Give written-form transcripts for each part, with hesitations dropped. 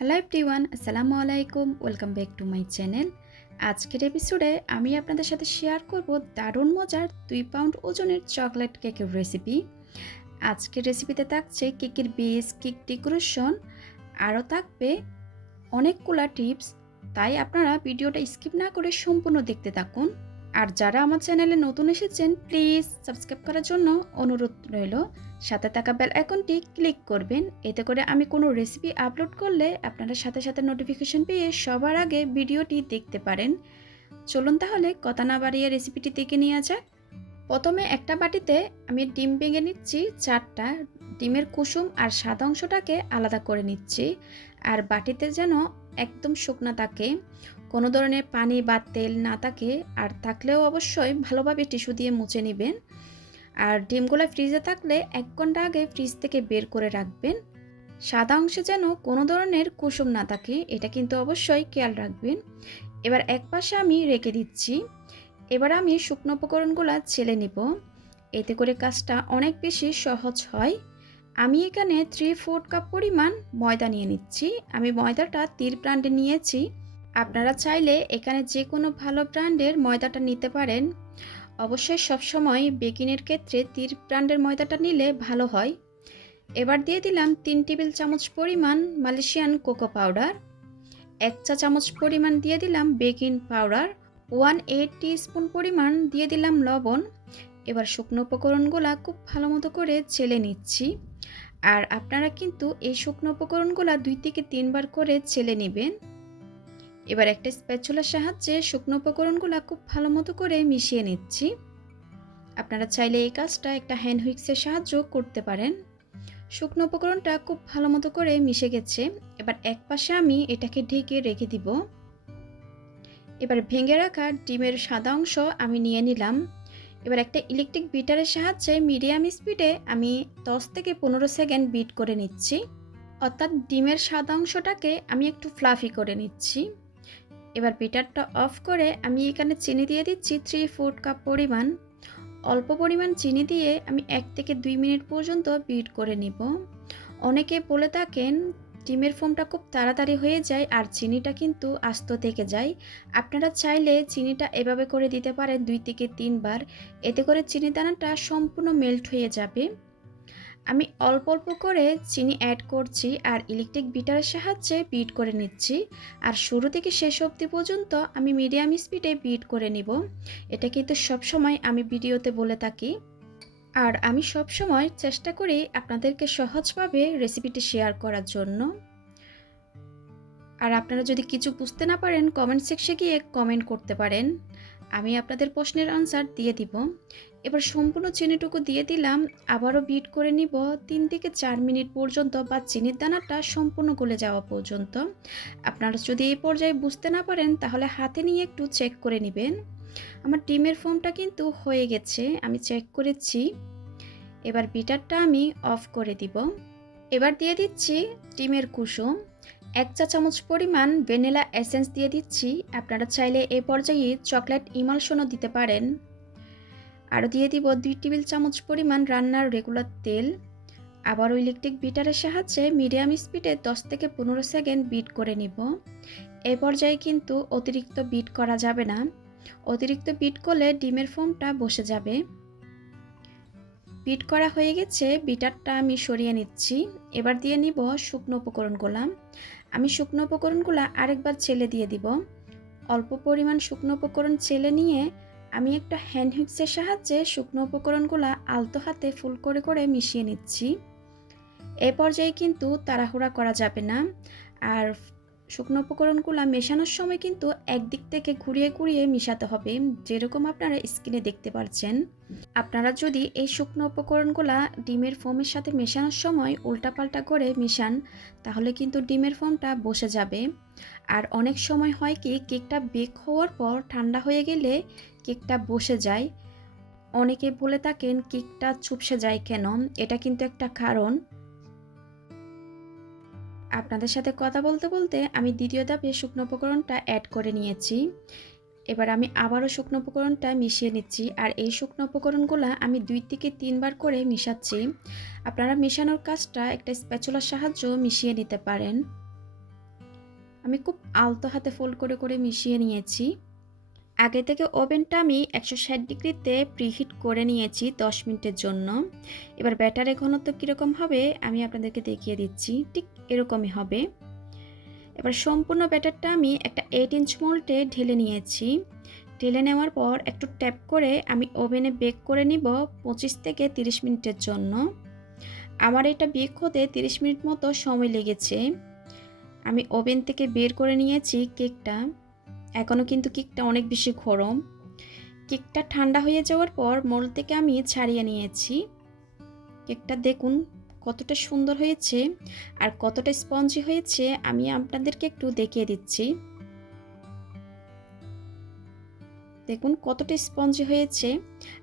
Hello everyone, আসসালামু আলাইকুম। Welcome back to my channel. আজকের এপিসোডে আমি আপনাদের সাথে শেয়ার করব দারুণ মজার 2 পাউন্ড ওজনের চকলেট কেকের রেসিপি। আজকের রেসিপিতে থাকছে কেকের বেস, কেক ডেকোরেশন, আরও থাকবে অনেকগুলা টিপস। তাই আপনারা ভিডিওটা স্কিপ না করে সম্পূর্ণ দেখতে থাকুন। আর যারা আমার চ্যানেলে নতুন এসেছেন প্লিজ সাবস্ক্রাইব করার জন্য অনুরোধ রইল। সাথে থাকা বেল আইকনটি ক্লিক করবেন, এতে করে আমি কোনো রেসিপি আপলোড করলে আপনারা সাথে সাথে নোটিফিকেশন পেয়ে সবার আগে ভিডিওটি দেখতে পারেন। চলুন তাহলে কথা না বাড়িয়ে রেসিপিটি দেখে নেওয়া যাক। প্রথমে একটা বাটিতে আমি ডিম ভেঙে নিচ্ছি 4টা। ডিমের কুসুম আর সাদা অংশটাকে আলাদা করে নিচ্ছি। আর বাটিতে যেন একদম শুকনা থাকে, কোনো ধরনের পানি বা তেল না থাকে, আর থাকলেও অবশ্যই ভালোভাবে টিস্যু দিয়ে মুছে নেবেন। আর ডিমগুলো ফ্রিজে থাকলে 1 ঘন্টা আগে ফ্রিজ থেকে বের করে রাখবেন। সাদা অংশে যেন কোনো ধরনের কুসুম না থাকে, এটা কিন্তু অবশ্যই খেয়াল রাখবেন। এবার এক পাশে আমি রেখে দিচ্ছি। এবার আমি শুকনো উপকরণগুলো ছেলে নিব, এতে করে কাজটা অনেক বেশি সহজ হয়। আমি এখানে 3/4 কাপ পরিমাণ ময়দা নিয়ে নিচ্ছি। আমি ময়দাটা তীর ব্র্যান্ডে নিয়েছি। আপনারা চাইলে এখানে যে কোনো ভালো ব্র্যান্ডের ময়দাটা নিতে পারেন। অবশ্যই সবসময় বেকিংয়ের ক্ষেত্রে তীর ব্র্যান্ডের ময়দাটা নিলে ভালো হয়। এবার দিয়ে দিলাম 3 টেবিল চামচ পরিমাণ মালয়েশিয়ান কোকো পাউডার, 1 চা চামচ পরিমাণ দিয়ে দিলাম বেকিং পাউডার, 1/8 টিস্পুন পরিমাণ দিয়ে দিলাম লবণ। এবার শুকনো উপকরণগুলো খুব ভালো মতো করে ছেলে নিচ্ছি। আর আপনারা কিন্তু এই শুকনো উপকরণগুলো 2 থেকে 3 বার করে ছেলে নেবেন। এবার একটা স্প্যাচুলার সাহায্যে শুকনো উপকরণগুলো খুব ভালো মতো করে মিশিয়ে নিচ্ছি। আপনারা চাইলে এই কাজটা একটা হ্যান্ড হুইক্সের সাহায্য করতে পারেন। শুকনো উপকরণটা খুব ভালো মতো করে মিশে গেছে। এবার এক পাশে আমি এটাকে ঢেকে রেখে দিব। এবার ভেঙে রাখা ডিমের সাদা অংশ আমি নিয়ে নিলাম। এবার একটা ইলেকট্রিক বিটারের সাহায্যে মিডিয়াম স্পিডে আমি 10 থেকে 15 সেকেন্ড বিট করে নিচ্ছি। অর্থাৎ ডিমের সাদা অংশটাকে আমি একটু ফ্লাফি করে নিচ্ছি। এবার বিটারটা অফ করে আমি এখানে চিনি দিয়ে দিচ্ছি 3/4 কাপ পরিমাণ। অল্প পরিমাণ চিনি দিয়ে আমি 1 থেকে 2 মিনিট পর্যন্ত বিট করে নিব। অনেকে বলে থাকেন ডিমের ফোমটা খুব তাড়াতাড়ি হয়ে যায় আর চিনিটা কিন্তু আস্ত থেকে যায়। আপনারা চাইলে চিনিটা এভাবে করে দিতে পারেন 2 থেকে 3 বার, এতে করে চিনি দানাটা সম্পূর্ণ মেল্ট হয়ে যাবে। আমি অল্প অল্প করে চিনি অ্যাড করছি আর ইলেকট্রিক বিটারের সাহায্যে বিট করে নিচ্ছি। আর শুরু থেকে শেষ অবধি পর্যন্ত আমি মিডিয়াম স্পিডে বিট করে নিব। এটা কিন্তু সবসময় আমি ভিডিওতে বলে থাকি। আর আমি সবসময় চেষ্টা করি আপনাদেরকে সহজভাবে রেসিপিটি শেয়ার করার জন্য। আর আপনারা যদি কিছু বুঝতে না পারেন কমেন্ট সেকশনে গিয়ে কমেন্ট করতে পারেন, আমি আপনাদের প্রশ্নের আনসার দিয়ে দিব। এবার সম্পূর্ণ চিনিটুকু দিয়ে দিলাম, আবারও বিট করে নিব 3 থেকে 4 মিনিট পর্যন্ত বা চিনির দানাটা সম্পূর্ণ গলে যাওয়া পর্যন্ত। আপনারা যদি এই পর্যায়ে বুঝতে না পারেন তাহলে হাতে নিয়ে একটু চেক করে নেবেন। আমার ডিমের ফোমটা কিন্তু হয়ে গেছে, আমি চেক করেছি। এবার বিটারটা আমি অফ করে দিব। এবার দিয়ে দিচ্ছি ডিমের কুসুম, 1 চা চামচ পরিমাণ ভ্যানিলা এসেন্স দিয়ে দিচ্ছি। আপনারা চাইলে এই পর্যায়ে চকলেট ইমালশনও দিতে পারেন। আরও দিয়ে দিব 2 টেবিল চামচ পরিমাণ রান্নার রেগুলার তেল। আবারও ইলেকট্রিক বিটারের সাহায্যে মিডিয়াম স্পিডে 10 থেকে 15 সেকেন্ড বিট করে নিব। এই পর্যায়ে কিন্তু অতিরিক্ত বিট করা যাবে না, অতিরিক্ত বিট করলে ডিমের ফোমটা বসে যাবে। বিট করা হয়ে গেছে, বিটারটা আমি সরিয়ে নিচ্ছি। এবার দিয়ে নিব শুকনো উপকরণগুলো। আমি শুকনো উপকরণগুলো আরেকবার ছেলে দিয়ে দিব। অল্প পরিমাণ শুকনো উপকরণ ছেলে নিয়ে আমি একটা হ্যান্ড হুইক্সের সাহায্যে শুকনো উপকরণগুলো আলতো হাতে ফুল করে করে মিশিয়ে নিচ্ছি। এই পর্যায়ে কিন্তু তাড়াহুড়া করা যাবে না। আর শুকনো উপকরণগুলো মেশানোর সময় কিন্তু একদিক থেকে ঘুরিয়ে ঘুরিয়ে মিশাতে হবে, যেরকম আপনারা স্ক্রিনে দেখতে পাচ্ছেন। আপনারা যদি এই শুকনো উপকরণগুলো ডিমের ফোমের সাথে মেশানোর সময় উল্টাপাল্টা করে মিশান তাহলে কিন্তু ডিমের ফোমটা বসে যাবে। আর অনেক সময় হয় কি কেকটা বেক হওয়ার পর ঠান্ডা হয়ে গেলে কেকটা বসে যায়। অনেকে বলে থাকেন কেকটা চুপসে যায় কেন, এটা কিন্তু একটা কারণ। আপনাদের সাথে কথা বলতে বলতে আমি দ্বিতীয় ধাপে শুকনো উপকরণটা অ্যাড করে নিয়েছি। এবার আমি আবারও শুকনো উপকরণটা মিশিয়ে নিচ্ছি। আর এই শুকনো উপকরণগুলো আমি 2 থেকে 3 বার করে মিশাচ্ছি। আপনারা মেশানোর কাজটা একটা স্প্যাচুলার সাহায্যে মিশিয়ে নিতে পারেন। আমি খুব আলতো হাতে ফোল্ড করে করে মিশিয়ে নিয়েছি। আগে থেকে ওভেনটা আমি 160 ডিগ্রিতে প্রিহিট করে নিয়েছি 10 মিনিটের জন্য। এবার ব্যাটারের ঘনত্ব কীরকম হবে আমি আপনাদেরকে দেখিয়ে দিচ্ছি। ঠিক এরকমই হবে। এবার সম্পূর্ণ ব্যাটারটা আমি একটা 8 ইঞ্চ মোল্ডে ঢেলে নিয়েছি। ঢেলে নেওয়ার পর একটু ট্যাপ করে আমি ওভেনে বেক করে নিব 25 থেকে 30 মিনিটের জন্য। আমার এটা বেক হতে 30 মিনিট মতো সময় লেগেছে। আমি ওভেন থেকে বের করে নিয়েছি কেকটা। এখনও কিন্তু কেকটা অনেক বেশি গরম। কেকটা ঠান্ডা হয়ে যাওয়ার পর মোল্ড থেকে আমি ছাড়িয়ে নিয়েছি। কেকটা দেখুন কতটা সুন্দর হয়েছে আর কতটা স্পঞ্জি হয়েছে আমি আপনাদেরকে একটু দেখিয়ে দিচ্ছি। দেখুন কতটা স্পঞ্জি হয়েছে।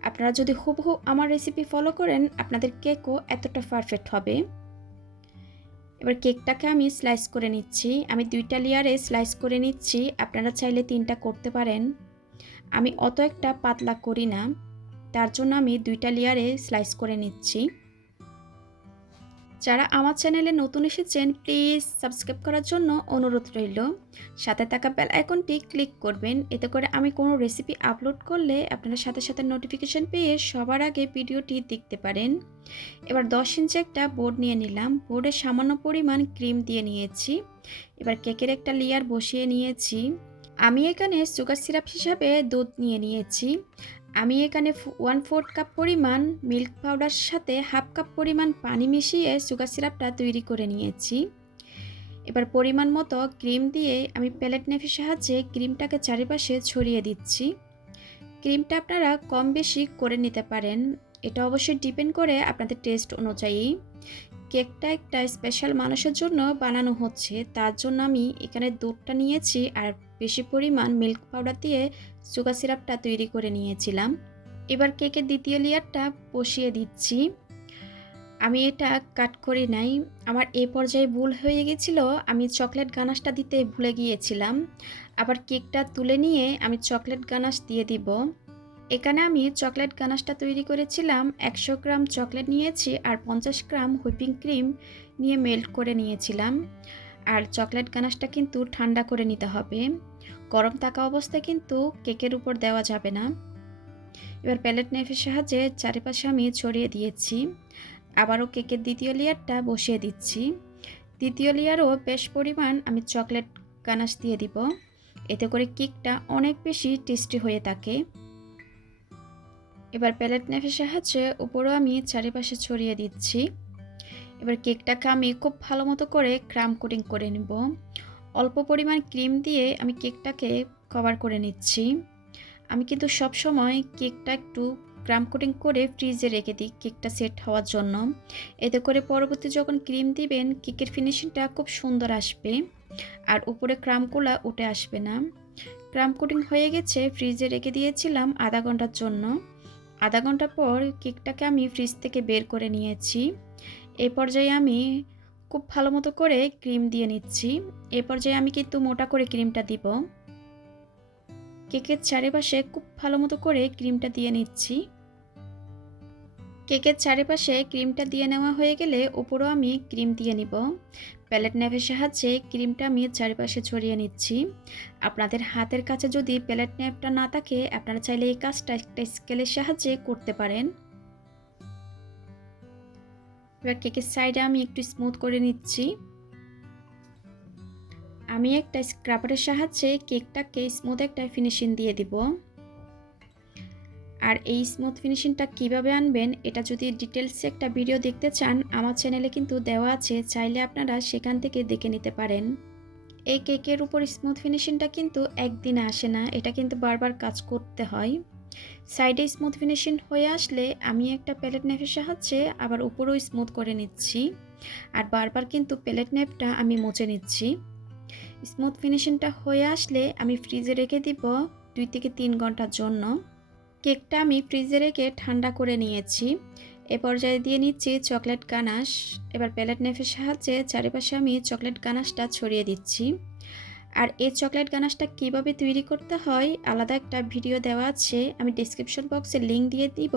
আপনারা যদি হুবহু আমার রেসিপি ফলো করেন আপনাদের কেকও এতটা পারফেক্ট হবে। এবার কেকটাকে আমি স্লাইস করে নিচ্ছি। আমি 2টা লেয়ারে স্লাইস করে নিচ্ছি। আপনারা চাইলে 3টা করতে পারেন। আমি অত একটা পাতলা করি না, তার জন্য আমি 2টা লেয়ারে স্লাইস করে নিচ্ছি। যারা আমার চ্যানেলে নতুন এসেছেন প্লিজ সাবস্ক্রাইব করার জন্য অনুরোধ রইল। সাথে থাকা বেল আইকনটি ক্লিক করবেন, এতে করে আমি কোনো রেসিপি আপলোড করলে আপনারা সাথে সাথে নোটিফিকেশন পেয়ে সবার আগে ভিডিওটি দেখতে পারেন। এবার 10 ইঞ্চি একটা বোর্ড নিয়ে নিলাম। বোর্ডে সামান্য পরিমাণ ক্রিম দিয়ে নিয়েছি। এবার কেকের একটা লেয়ার বসিয়ে নিয়েছি। আমি এখানে সুগার সিরাপ হিসাবে দুধ নিয়ে নিয়েছি। আমি এখানে 1/4 কাপ পরিমাণ মিল্ক পাউডার সাথে 1/2 কাপ পরিমাণ পানি মিশিয়ে সুগার সিরাপটা তৈরি করে নিয়েছি। এবার পরিমাণ মতো ক্রিম দিয়ে আমি প্যালেট নাইফের সাহায্যে ক্রিমটাকে চারিপাশে ছড়িয়ে দিচ্ছি। ক্রিমটা আপনারা কম বেশি করে নিতে পারেন, এটা অবশ্যই ডিপেন্ড করে আপনাদের টেস্ট অনুযায়ী। কেকটা একটা স্পেশাল মানুষের জন্য বানানো হচ্ছে, তার জন্য আমি এখানে দুধটা নিয়েছি আর বেশি পরিমাণ মিল্ক পাউডার দিয়ে সুগার সিরাপটা তৈরি করে নিয়েছিলাম। এবার কেকের দ্বিতীয় লেয়ারটা বসিয়ে দিচ্ছি। আমি এটা কাট করি নাই, আমার এই পর্যায়ে ভুল হয়ে গেছিল, আমি চকলেট গানাশটা দিতে ভুলে গিয়েছিলাম। আবার কেকটা তুলে নিয়ে আমি চকলেট গানাশ দিয়ে দিব। এখানে আমি চকলেট গানাশটা তৈরি করেছিলাম। 100 গ্রাম চকলেট নিয়েছি আর 50 গ্রাম হুইপিং ক্রিম নিয়ে মেল্ট করে নিয়েছিলাম। আর চকলেট গানাশটা কিন্তু ঠান্ডা করে নিতে হবে, গরম থাকা অবস্থায় কিন্তু কেকের উপর দেওয়া যাবে না। এবার প্যালেট নাইফের সাহায্যে চারিপাশে আমি ছড়িয়ে দিয়েছি। আবারও কেকের দ্বিতীয় লেয়ারটা বসিয়ে দিচ্ছি। দ্বিতীয় লেয়ারও বেশ পরিমাণ আমি চকলেট গানাশ দিয়ে দিব, এতে করে কেকটা অনেক বেশি টেস্টি হয়ে থাকে। এবার প্যালেট নাইফের সাহায্যে উপরও আমি চারিপাশে ছড়িয়ে দিচ্ছি। এবার কেকটাকে আমি খুব ভালো মতো করে ক্রাম কোটিং করে নিব। অল্প পরিমাণ ক্রিম দিয়ে আমি কেকটাকে কভার করে নিচ্ছি। আমি কিন্তু সব সময় কেকটা একটু ক্রাম কোটিং করে ফ্রিজে রেখে দিই কেকটা সেট হওয়ার জন্য, এতে করে পরবর্তী যখন ক্রিম দিবেন কেকের ফিনিশিংটা খুব সুন্দর আসবে আর উপরে ক্রামগুলো উঠে আসবে না। ক্রাম কোটিং হয়ে গেছে, ফ্রিজে রেখে দিয়েছিলাম আধা ঘন্টার জন্য। আধা ঘন্টা পর কেকটাকে আমি ফ্রিজ থেকে বের করে নিয়েছি। এই পর্যায়ে আমি খুব ভালো মতো করে ক্রিম দিয়ে নিচ্ছি। এই পর্যায়ে আমি কিন্তু মোটা করে ক্রিমটা দিব। কেকের চারিপাশে খুব ভালো মতো করে ক্রিমটা দিয়ে নিচ্ছি। কেকের চারিপাশে ক্রিমটা দিয়ে নেওয়া হয়ে গেলে উপরেও আমি ক্রিম দিয়ে নিব। প্যালেট নাইফের সাহায্যে ক্রিমটা আমি চারিপাশে ছড়িয়ে নিচ্ছি। আপনাদের হাতের কাছে যদি প্যালেট নাইফটা না থাকে আপনারা চাইলে এই কাজটা একটা স্কেলের সাহায্যে করতে পারেন। এবার কেকের সাইডে আমি একটু স্মুথ করে নিচ্ছি। আমি একটা স্ক্রাবারের সাহায্যে কেকটাকে স্মুথ একটা ফিনিশিং দিয়ে দিব। আর এই স্মুথ ফিনিশিংটা কিভাবে আনবেন এটা যদি ডিটেলসে একটা ভিডিও দেখতে চান আমার চ্যানেলে কিন্তু দেওয়া আছে, চাইলে আপনারা সেখান থেকে দেখে নিতে পারেন। এই কেকের উপর স্মুথ ফিনিশিংটা কিন্তু একদিনে আসে না, এটা কিন্তু বারবার কাজ করতে হয়। সাইডে স্মুথ ফিনিশিং হয়ে আসলে আমি একটা প্যালেট নাইফের সাহায্যে আবার উপরেও স্মুথ করে নিচ্ছি আর বারবার কিন্তু প্যালেট নাইফটা আমি মুছে নিচ্ছি। স্মুথ ফিনিশিংটা হয়ে আসলে আমি ফ্রিজে রেখে দিব 2 থেকে 3 ঘন্টার জন্য। কেকটা আমি ফ্রিজে রেখে ঠান্ডা করে নিয়েছি। এ পর্যায়ে দিয়ে নিচ্ছি চকলেট গানাশ। এবার প্যালেট নাইফের সাহায্যে চারিপাশে আমি চকলেট গানাশটা ছড়িয়ে দিচ্ছি। আর এই চকলেট গানাশটা কিভাবে তৈরি করতে হয় আলাদা একটা ভিডিও দেওয়া আছে, আমি ডেসক্রিপশন বক্সে লিংক দিয়ে দিব,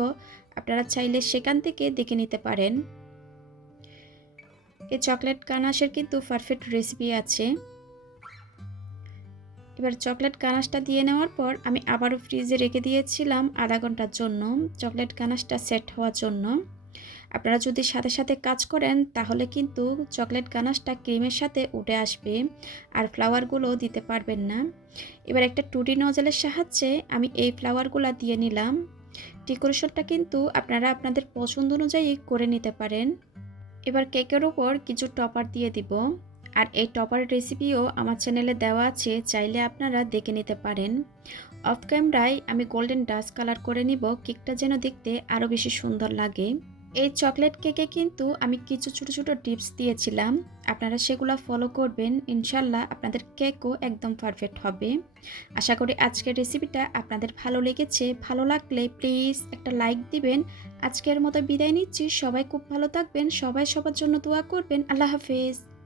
আপনারা চাইলে সেখান থেকে দেখে নিতে পারেন। এই চকলেট গানাশের কিন্তু পারফেক্ট রেসিপি আছে। এবার চকলেট গানাশটা দিয়ে নেওয়ার পর আমি আবারও ফ্রিজে রেখে দিয়েছিলাম আধা ঘন্টার জন্য চকলেট গানাশটা সেট হওয়ার জন্য। আপনারা যদি সাথে সাথে কাজ করেন তাহলে কিন্তু চকলেট গানাশটা ক্রিমের সাথে উঠে আসবে আর ফ্লাওয়ারগুলো দিতে পারবেন না। এবার একটা টুটি নজলের সাহায্যে আমি এই ফ্লাওয়ারগুলো দিয়ে নিলাম। ডেকোরেশনটা কিন্তু আপনারা আপনাদের পছন্দ অনুযায়ী করে নিতে পারেন। এবার কেকের উপর কিছু টপার দিয়ে দিব। আর এই টপারের রেসিপিও আমার চ্যানেলে দেওয়া আছে, চাইলে আপনারা দেখে নিতে পারেন। অফ ক্যামেরায় আমি গোল্ডেন ডাস্ট কালার করে নিব, কেকটা যেন দেখতে আরও বেশি সুন্দর লাগে। এই চকলেট কেকে কিন্তু আমি কিছু ছোট ছোট টিপস দিয়েছিলাম, আপনারা সেগুলো ফলো করবেন, ইনশাল্লাহ আপনাদের কেকও একদম পারফেক্ট হবে। আশা করি আজকের রেসিপিটা আপনাদের ভালো লেগেছে। ভালো লাগলে প্লিজ একটা লাইক দিবেন। আজকের মতো বিদায় নিচ্ছি, সবাই খুব ভালো থাকবেন, সবাই সবার জন্য দোয়া করবেন। আল্লাহ হাফেজ।